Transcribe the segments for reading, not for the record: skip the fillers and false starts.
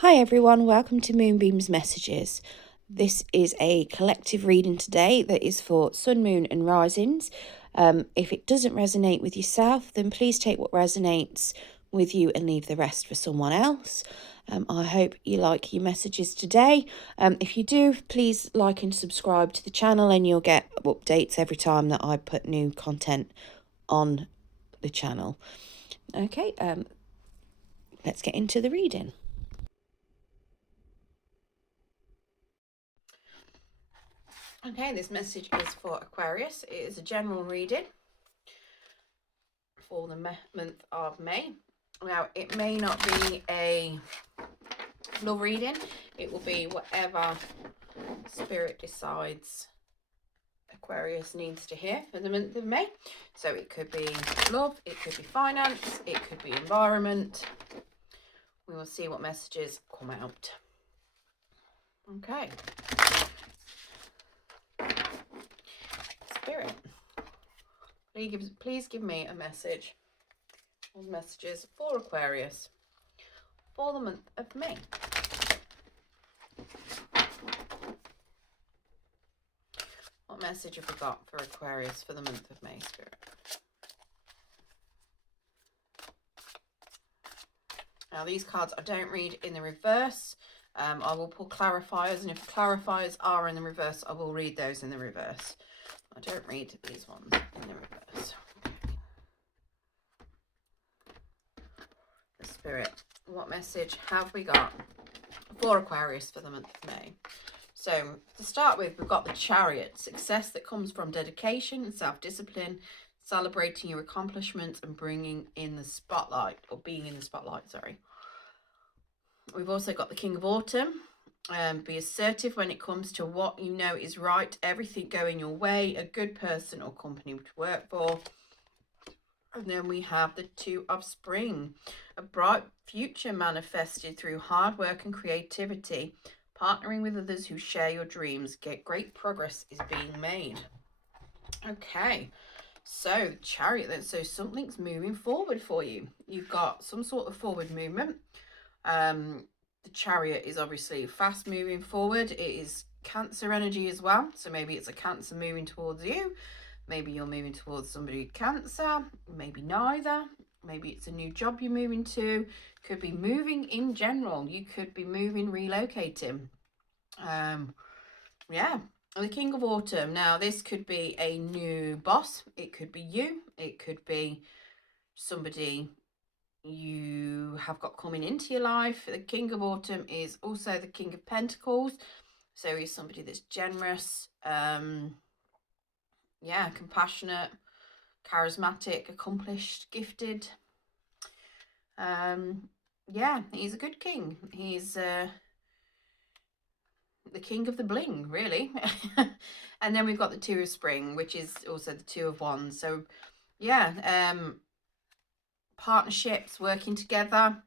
Hi everyone, welcome to Moonbeam's Messages. This is a collective reading today that is for Sun, Moon and Risings. If it doesn't resonate with yourself, then please take what resonates with you and leave the rest for someone else. I hope you like your messages today. If you do, please like and subscribe to the channel and you'll get updates every time that I put new content on the channel. Okay, let's get into the reading. Okay, this message is for Aquarius. It is a general reading for the month of May. Now, it may not be a love reading. It will be whatever Spirit decides Aquarius needs to hear for the month of May. So it could be love, it could be finance, it could be environment. We will see what messages come out. Okay. Spirit, please give me a message or messages for Aquarius for the month of May. What message have we got for Aquarius for the month of May, Spirit? Now, these cards I don't read in the reverse. I will pull clarifiers, and if clarifiers are in the reverse, I will read those in the reverse. I don't read these ones in the reverse. The Spirit, what message have we got for Aquarius for the month of May? So, to start with, we've got the Chariot. Success that comes from dedication and self-discipline, celebrating your accomplishments and bringing in the spotlight, or being in the spotlight, sorry. We've also got the King of Autumn. Be assertive when it comes to what you know is right. Everything going your way. A good person or company to work for. And then we have the Two of Spring. A bright future manifested through hard work and creativity. Partnering with others who share your dreams. Great progress is being made. Okay. So, the Chariot then. So, something's moving forward for you. You've got some sort of forward movement. The Chariot is obviously fast moving forward. It is Cancer energy as well. So maybe it's a Cancer moving towards you. Maybe you're moving towards somebody with Cancer. Maybe neither. Maybe it's a new job you're moving to. Could be moving in general. You could be moving, relocating. Yeah. The King of Autumn. Now, this could be a new boss. It could be you. It could be somebody you have got coming into your life. The King of Autumn is also the King of Pentacles, so he's somebody that's generous, yeah, compassionate, charismatic, accomplished, gifted. Yeah, he's a good king. He's the king of the bling, really. And then we've got the Two of Spring, which is also the Two of Wands. So yeah, partnerships, working together.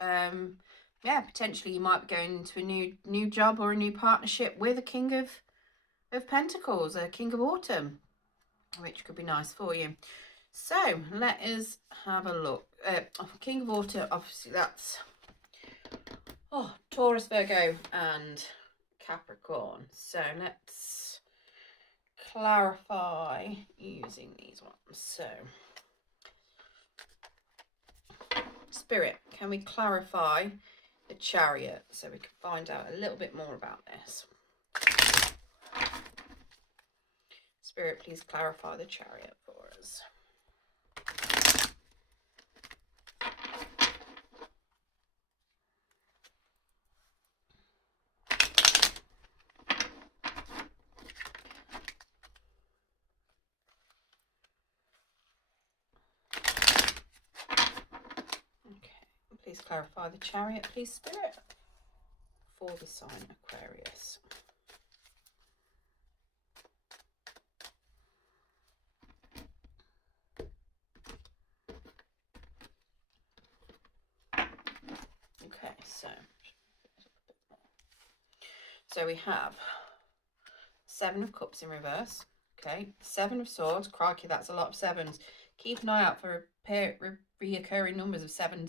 Yeah, potentially you might be going into a new job or a new partnership with a King of Pentacles, a King of Autumn, which could be nice for you. So let us have a look. King of Autumn, obviously that's Taurus, Virgo and Capricorn. So let's clarify using these ones. So Spirit, can we clarify the Chariot so we can find out a little bit more about this? Spirit, please clarify the Chariot for us. Please clarify the Chariot, please, Spirit, for the sign Aquarius. Okay, so we have Seven of Cups in reverse. Okay, Seven of Swords. Crikey, that's a lot of sevens. Keep an eye out for reoccurring numbers of seven.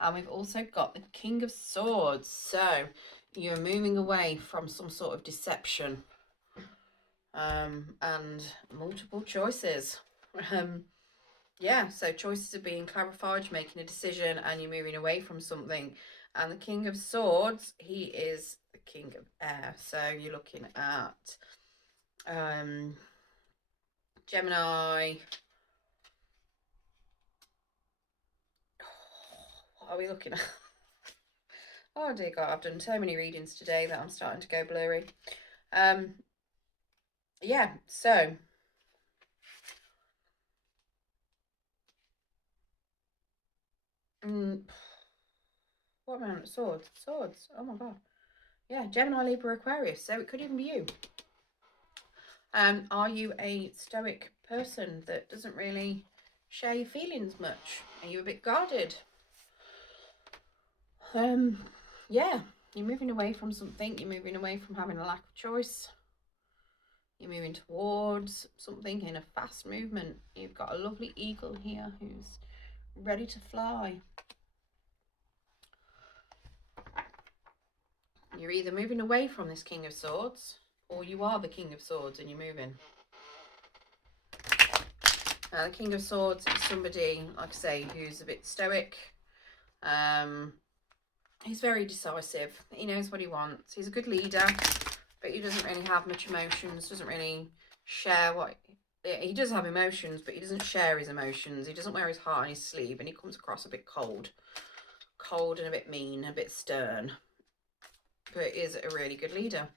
And we've also got the King of Swords. So you're moving away from some sort of deception and multiple choices. Yeah, so choices are being clarified, you're making a decision and you're moving away from something. And the King of Swords, he is the King of Air. So you're looking at Gemini. What are we looking at? Oh dear God, I've done so many readings today that I'm starting to go blurry. Yeah, so what am I on? Swords. Oh my God. Yeah, Gemini, Libra, Aquarius. So it could even be you. Are you a stoic person that doesn't really share your feelings much? Are you a bit guarded? Yeah, you're moving away from something. You're moving away from having a lack of choice. You're moving towards something in a fast movement. You've got a lovely eagle here who's ready to fly. You're either moving away from this King of Swords, or you are the King of Swords and you're moving. The King of Swords is somebody, like I say, who's a bit stoic. He's very decisive. He knows what he wants. He's a good leader, but he doesn't really have much emotions, doesn't really share what... He does have emotions, but he doesn't share his emotions. He doesn't wear his heart on his sleeve, and he comes across a bit cold. Cold and a bit mean, a bit stern. But is a really good leader.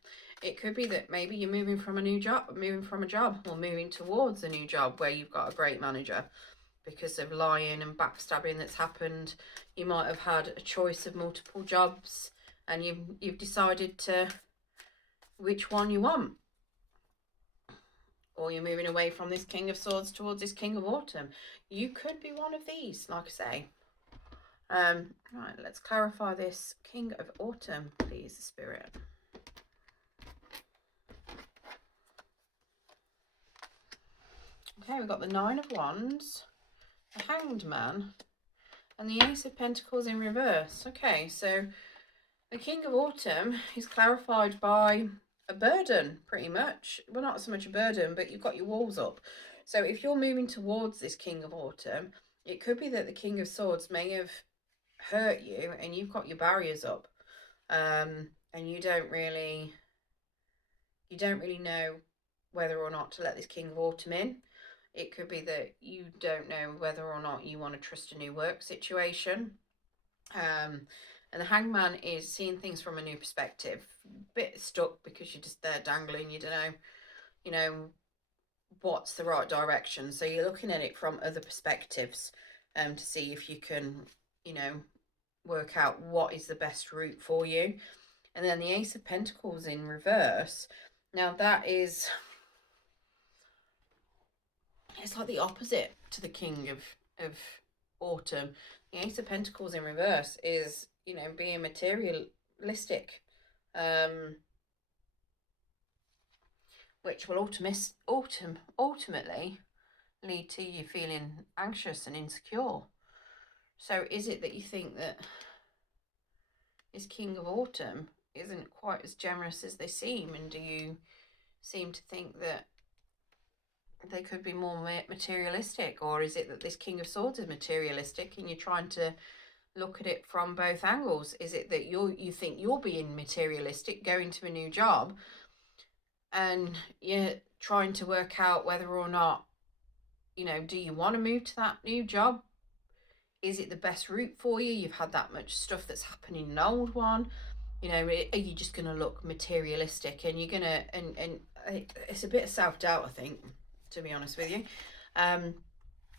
It could be that maybe you're moving from a job, or moving towards a new job where you've got a great manager. Because of lying and backstabbing that's happened, you might have had a choice of multiple jobs and you've decided to which one you want. Or you're moving away from this King of Swords towards this King of Autumn. You could be one of these, like I say. Right, let's clarify this King of Autumn, please, the Spirit. Okay, we've got the Nine of Wands, the Hanged Man, and the Ace of Pentacles in reverse. Okay, so the King of Autumn is clarified by a burden, pretty much. Well, not so much a burden, but you've got your walls up. So if you're moving towards this King of Autumn, it could be that the King of Swords may have hurt you and you've got your barriers up. And you don't really know whether or not to let this King of Autumn in. It could be that you don't know whether or not you want to trust a new work situation. And the Hangman is seeing things from a new perspective. A bit stuck because you're just there dangling. You don't know, what's the right direction. So you're looking at it from other perspectives to see if you can, work out what is the best route for you. And then the Ace of Pentacles in reverse. Now that is... it's like the opposite to the King of Autumn. The Ace of Pentacles in reverse is, being materialistic, which will ultimately lead to you feeling anxious and insecure. So is it that you think that this King of Autumn isn't quite as generous as they seem, and do you seem to think that they could be more materialistic? Or is it that this King of Swords is materialistic and you're trying to look at it from both angles? Is it that you think you're being materialistic, going to a new job, and you're trying to work out whether or not, do you want to move to that new job? Is it the best route for you? You've had that much stuff that's happened in an old one. Are you just going to look materialistic and you're going to... and it's a bit of self-doubt, I think, to be honest with you.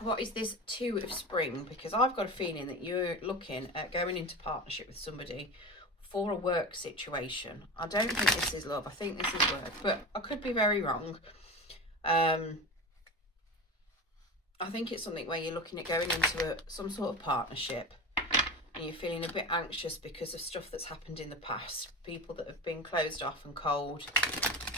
What is this Two of Spring? Because I've got a feeling that you're looking at going into partnership with somebody for a work situation. I don't think this is love. I think this is work, but I could be very wrong. I think it's something where you're looking at going into some sort of partnership and you're feeling a bit anxious because of stuff that's happened in the past. People that have been closed off and cold.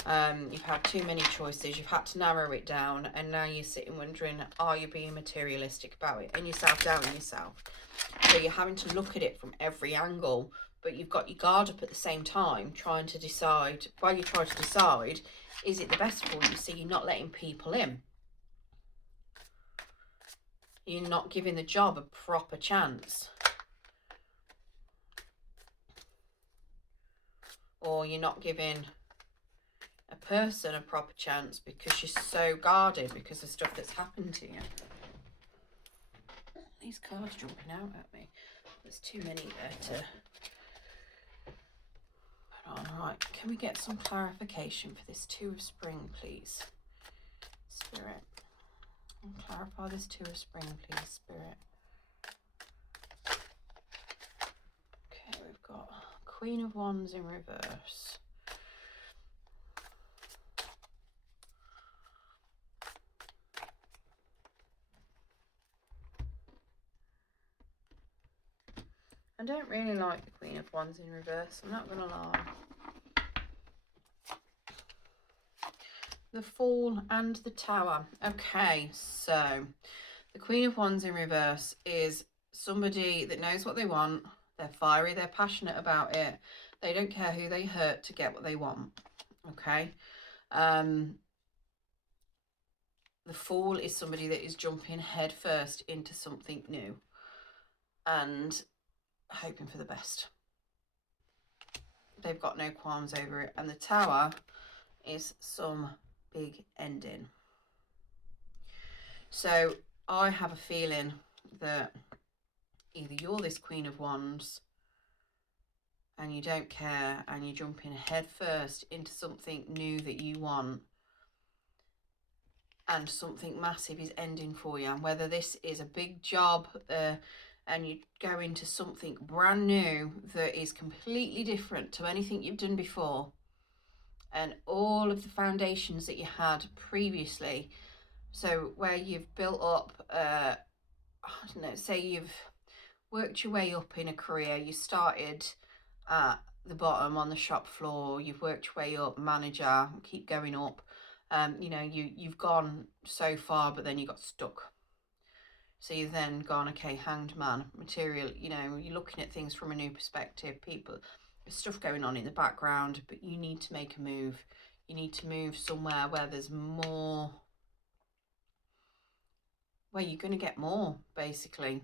You've had too many choices. You've had to narrow it down. And now you're sitting wondering, are you being materialistic about it? And you're self-doubting yourself. So you're having to look at it from every angle. But you've got your guard up at the same time, trying to decide, while you try to decide, is it the best for you? So you're not letting people in. You're not giving the job a proper chance. Or you're not giving a person a proper chance because you're so guarded because of stuff that's happened to you. These cards jumping out at me. There's too many there to put on. Right, can we get some clarification for this Two of Spring, please? Spirit. And clarify this Two of Spring, please, Spirit. Okay, we've got Queen of Wands in reverse. I don't really like the Queen of Wands in reverse, I'm not going to lie. The Fool and the Tower. Okay, so the Queen of Wands in reverse is somebody that knows what they want. They're fiery, they're passionate about it. They don't care who they hurt to get what they want. Okay. The Fool is somebody that is jumping head first into something new and hoping for the best. They've got no qualms over it. And the Tower is some big ending. So I have a feeling that either you're this Queen of Wands and you don't care and you're jumping head first into something new that you want, and something massive is ending for you. And whether this is a big job and you go into something brand new that is completely different to anything you've done before, and all of the foundations that you had previously. So where you've built up, I don't know, say you've worked your way up in a career. You started at the bottom on the shop floor. You've worked your way up, manager, keep going up. You know, you've gone so far, but then you got stuck. So you've then gone, okay, hanged man, material, you know, you're looking at things from a new perspective. People, there's stuff going on in the background, but you need to make a move. You need to move somewhere where there's more, where you're going to get more, basically.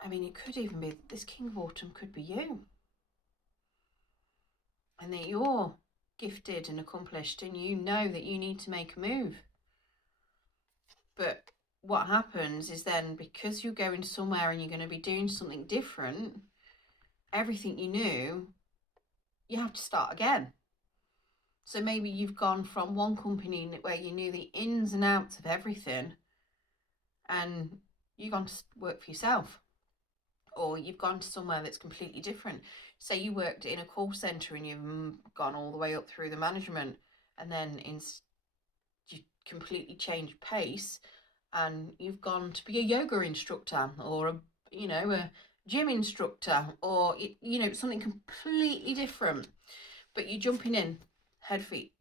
I mean, it could even be, this King of Autumn could be you. And that you're gifted and accomplished and you know that you need to make a move. But what happens is then, because you're going somewhere and you're going to be doing something different, everything you knew, you have to start again. So maybe you've gone from one company where you knew the ins and outs of everything and you've gone to work for yourself. Or you've gone to somewhere that's completely different. Say you worked in a call centre and you've gone all the way up through the management, and then you completely changed pace and you've gone to be a yoga instructor or a gym instructor, or something completely different. But you're jumping in head feet,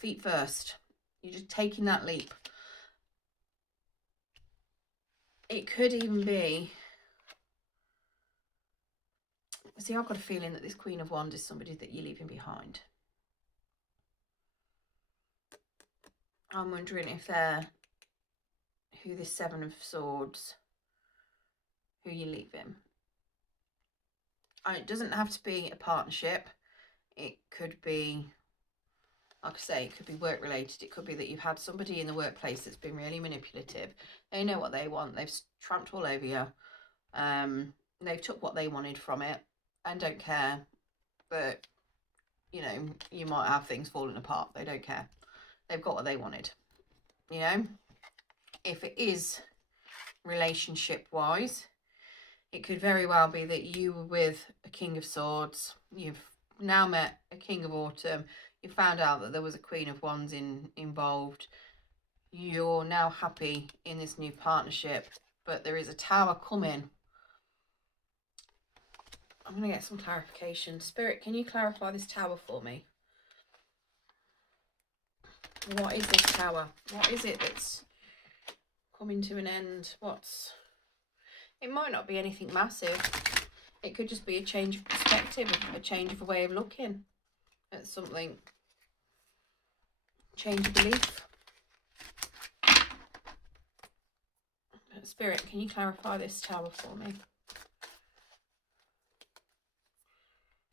feet first. You're just taking that leap. It could even be, see, I've got a feeling that this Queen of Wands is somebody that you're leaving behind. I'm wondering if they're who this Seven of Swords, who you're leaving. And it doesn't have to be a partnership. It could be, like I say, it could be work related. It could be that you've had somebody in the workplace that's been really manipulative. They know what they want. They've tramped all over you. They've took what they wanted from it and don't care. But, you might have things falling apart. They don't care. They've got what they wanted. If it is relationship-wise, it could very well be that you were with a King of Swords. You've now met a King of Autumn. You found out that there was a Queen of Wands involved. You're now happy in this new partnership, but there is a Tower coming. I'm going to get some clarification. Spirit, can you clarify this tower for me? What is this tower? What is it that's coming to an end? It might not be anything massive. It could just be a change of perspective, a change of a way of looking at something. Change of belief. Spirit, can you clarify this tower for me?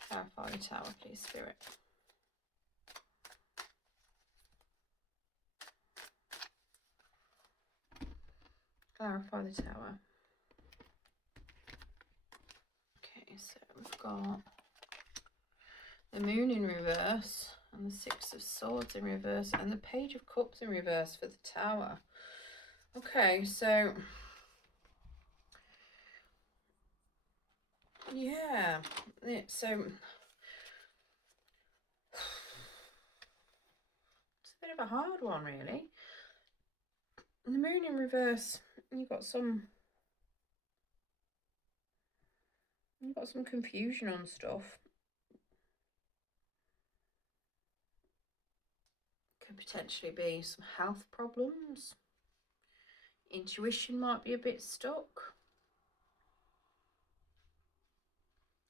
Clarify the tower, please, Spirit. Clarify the tower. Okay, so we've got the Moon in reverse and the Six of Swords in reverse and the Page of Cups in reverse for the tower. Okay, so yeah, so it's a bit of a hard one, really. The Moon in reverse, you've got some confusion on stuff. Could potentially be some health problems. Intuition might be a bit stuck.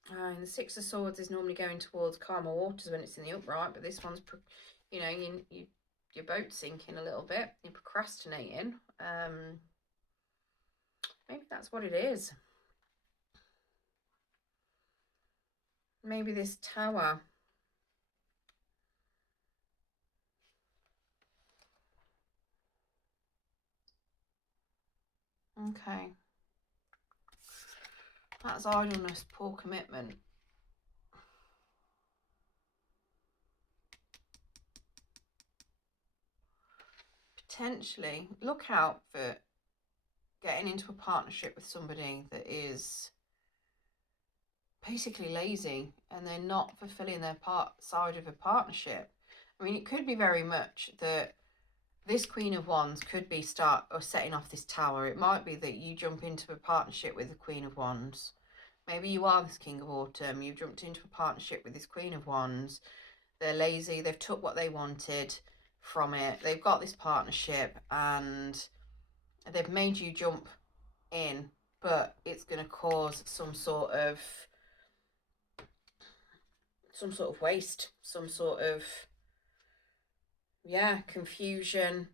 And the Six of Swords is normally going towards calmer waters when it's in the upright, but this one's, you know, your boat's sinking a little bit. You're procrastinating. Maybe that's what it is. Maybe this tower. Okay. That's idleness, poor commitment. Potentially, look out for getting into a partnership with somebody that is basically lazy and they're not fulfilling their side of a partnership. I mean, it could be very much that this Queen of Wands could be setting off this tower. It might be that you jump into a partnership with the Queen of Wands. Maybe you are this King of Autumn. You've jumped into a partnership with this Queen of Wands. They're lazy. They've took what they wanted from it. They've got this partnership and they've made you jump in, but it's going to cause some sort of waste, some sort of, yeah, confusion,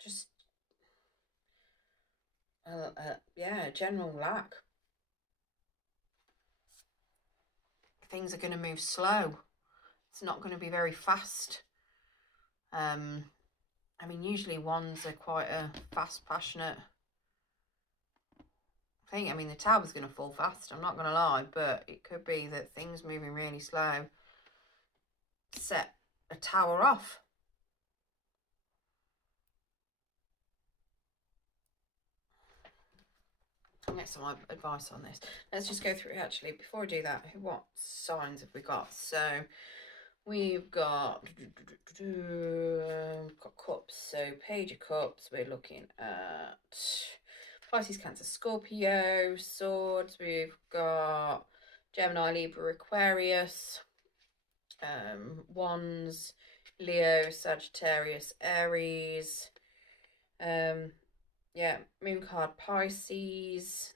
just yeah, general lack. Things are going to move slow. It's not going to be very fast. I mean, usually wands are quite a fast, passionate thing. I mean, the tower's going to fall fast, I'm not going to lie, but it could be that things moving really slow set a tower off. I'll get some advice on this. Let's just go through, actually, before I do that, what signs have we got? So we've got cups, so Page of Cups, we're looking at Pisces, Cancer, Scorpio. Swords, we've got Gemini, Libra, Aquarius. Wands, Leo, Sagittarius, Aries. Yeah, Moon card, Pisces.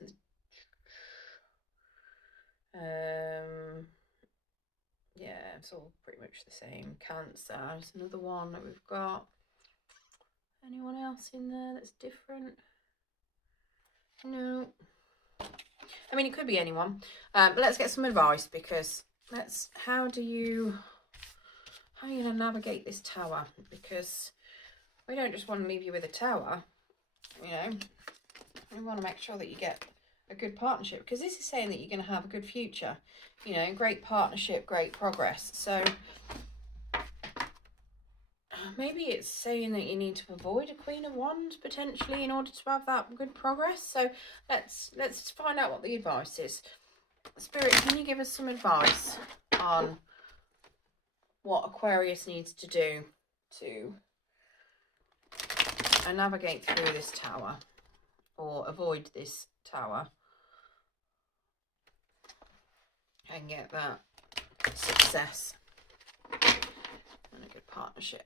Yeah, it's all pretty much the same. Cancer, there's another one that we've got. Anyone else in there that's different? No. I mean, it could be anyone. But let's get some advice, because how are you going to navigate this tower? Because we don't just want to leave you with a tower, you know. We want to make sure that you get a good partnership, because this is saying that you're going to have a good future, you know, great partnership, great progress. So maybe it's saying that you need to avoid a Queen of Wands potentially in order to have that good progress. So let's find out what the advice is. Spirit, can you give us some advice on what Aquarius needs to do to navigate through this tower, or avoid this Tower and get that success and a good partnership.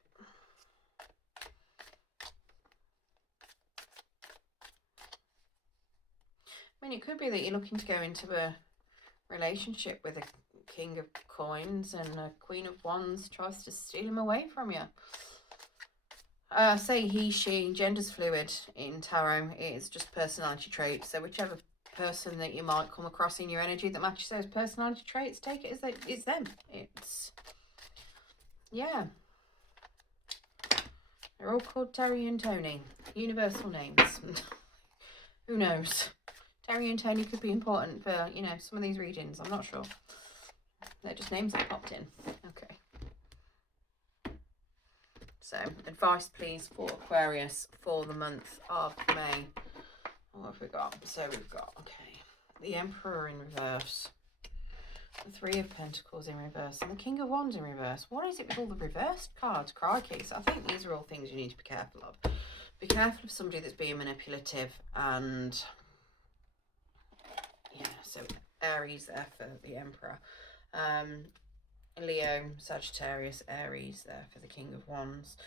I mean, it could be that you're looking to go into a relationship with a King of Coins and a Queen of Wands tries to steal him away from you. Say he, she, gender's fluid in tarot. It's just personality traits. So whichever person that you might come across in your energy that matches those personality traits, take it as that it's them. It's, yeah. They're all called Terry and Tony. Universal names. Who knows? Terry and Tony could be important for, you know, some of these readings. I'm not sure. They're just names that popped in. Okay. So, advice please for Aquarius for the month of May. What have we got? So we've got, okay, the Emperor in reverse, the Three of Pentacles in reverse, and the King of Wands in reverse. What is it with all the reversed cards? Crikey. So I think these are all things you need to be careful of. Be careful of somebody that's being manipulative and, yeah, so Aries there for the Emperor. Leo, Sagittarius, Aries there for the King of Wands.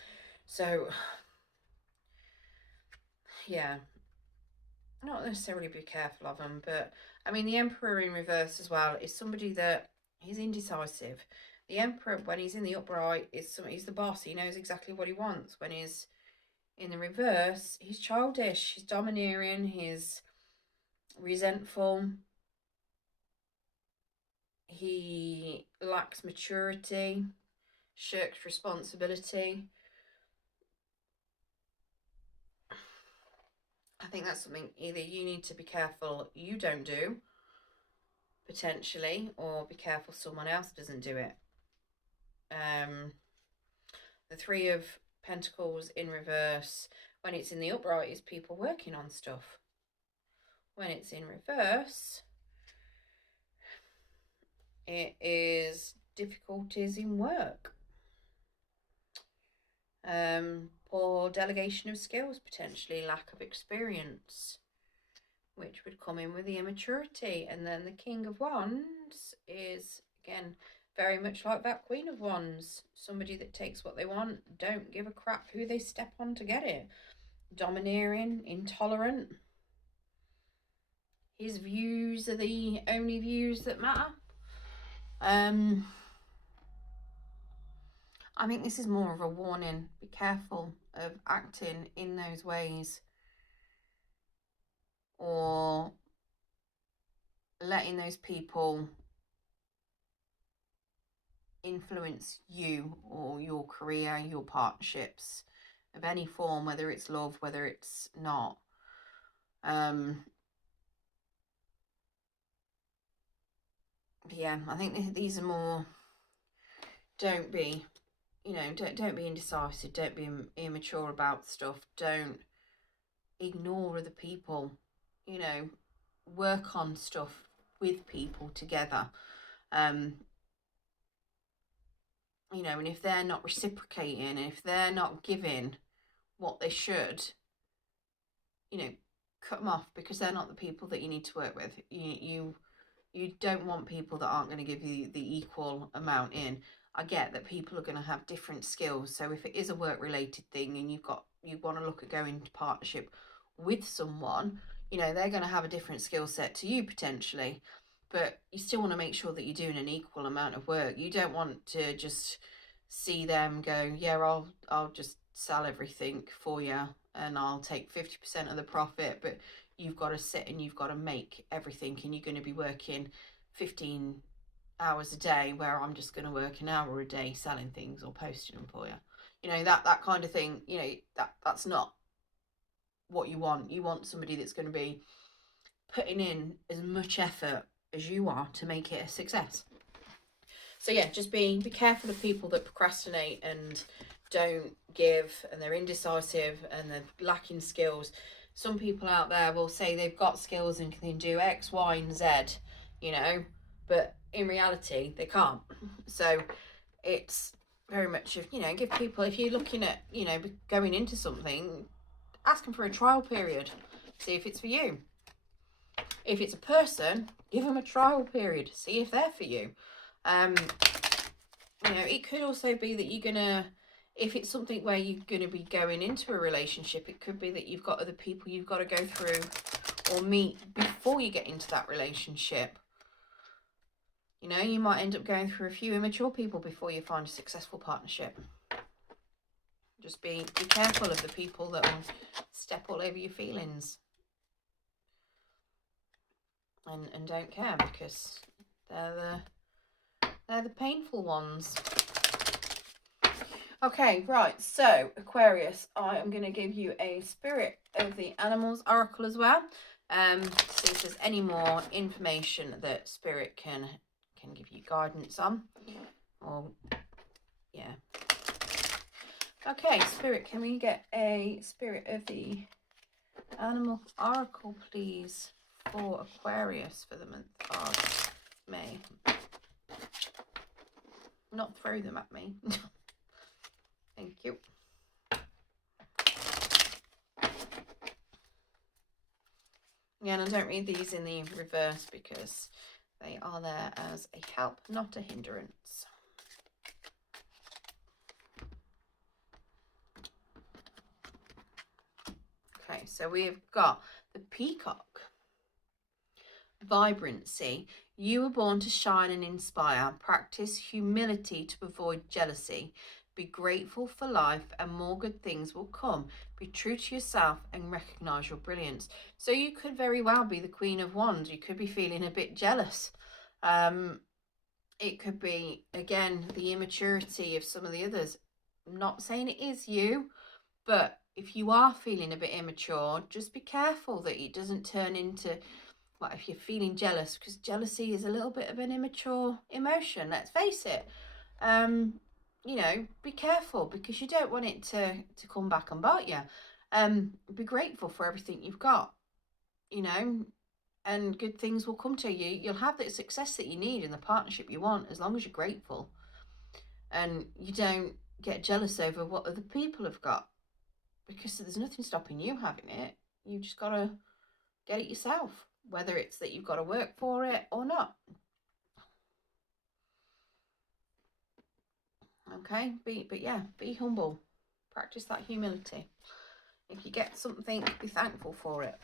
So, yeah, not necessarily be careful of them, but I mean, the Emperor in reverse as well is somebody that he's indecisive. The Emperor, when he's in the upright, he's the boss. He knows exactly what he wants. When he's in the reverse, he's childish, he's domineering, he's resentful. He lacks maturity, shirks responsibility. I think that's something either you need to be careful you don't do, potentially, or be careful someone else doesn't do it. The Three of Pentacles in reverse, when it's in the upright, is people working on stuff. When it's in reverse, it is difficulties in work. Poor delegation of skills, potentially lack of experience, which would come in with the immaturity. And then the King of Wands is, again, very much like that Queen of Wands. Somebody that takes what they want, don't give a crap who they step on to get it. Domineering, intolerant. His views are the only views that matter. I think this is more of a warning. Be careful of acting in those ways or letting those people influence you or your career, your partnerships of any form, whether it's love, whether it's not. Yeah, I think these are more, don't be, you know, don't be indecisive, don't be immature about stuff, don't ignore other people, you know, work on stuff with people together. You know, and if they're not reciprocating, and if they're not giving what they should, you know, cut them off, because they're not the people that you need to work with. You don't want people that aren't going to give you the equal amount in. I get that people are going to have different skills. So if it is a work-related thing and you want to look at going into partnership with someone, you know, they're going to have a different skill set to you potentially. But you still want to make sure that you're doing an equal amount of work. You don't want to just see them go, yeah, I'll just sell everything for you and I'll take 50% of the profit, but you've got to sit and you've got to make everything, and you're going to be working 15 hours a day where I'm just going to work an hour a day selling things or posting them for you. You know, that kind of thing, you know, that's not what you want. You want somebody that's going to be putting in as much effort as you are to make it a success. So yeah, just be careful of people that procrastinate and don't give, and they're indecisive and they're lacking skills. Some people out there will say they've got skills and can do X, Y, and Z, you know, but in reality they can't. So it's very much of, you know, give people, if you're looking at, you know, going into something, ask them for a trial period, see if it's for you. If it's a person, give them a trial period. See if they're for you. You know, it could also be that you're gonna, if it's something where you're gonna be going into a relationship, it could be that you've got other people you've got to go through or meet before you get into that relationship. You know, you might end up going through a few immature people before you find a successful partnership. Just be careful of the people that will step all over your feelings. And don't care, because they're the painful ones. Okay, right, so Aquarius, I am going to give you a Spirit of the Animals Oracle as well. See if there's any more information that Spirit can give you guidance on. Or, yeah. Okay, Spirit, can we get a Spirit of the Animal Oracle, please, for Aquarius for the month of May? Not throw them at me. Thank you. Yeah, and I don't read these in the reverse because they are there as a help, not a hindrance. Okay, so we've got the Peacock. Vibrancy. You were born to shine and inspire. Practice humility to avoid jealousy. Be grateful for life and more good things will come. Be true to yourself and recognize your brilliance. So you could very well be the Queen of Wands. You could be feeling a bit jealous. It could be, again, the immaturity of some of the others. I'm not saying it is you, but if you are feeling a bit immature, just be careful that it doesn't turn into, well, if you're feeling jealous, because jealousy is a little bit of an immature emotion, let's face it. You know, be careful, because you don't want it to come back and bite you. Be grateful for everything you've got, you know, and good things will come to you. You'll have the success that you need in the partnership you want, as long as you're grateful and you don't get jealous over what other people have got, because there's nothing stopping you having it. You just got to get it yourself, whether it's that you've got to work for it or not. Okay, but yeah, be humble. Practice that humility. If you get something, be thankful for it.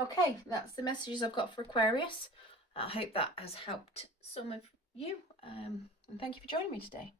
Okay, that's the messages I've got for Aquarius. I hope that has helped some of you. And thank you for joining me today.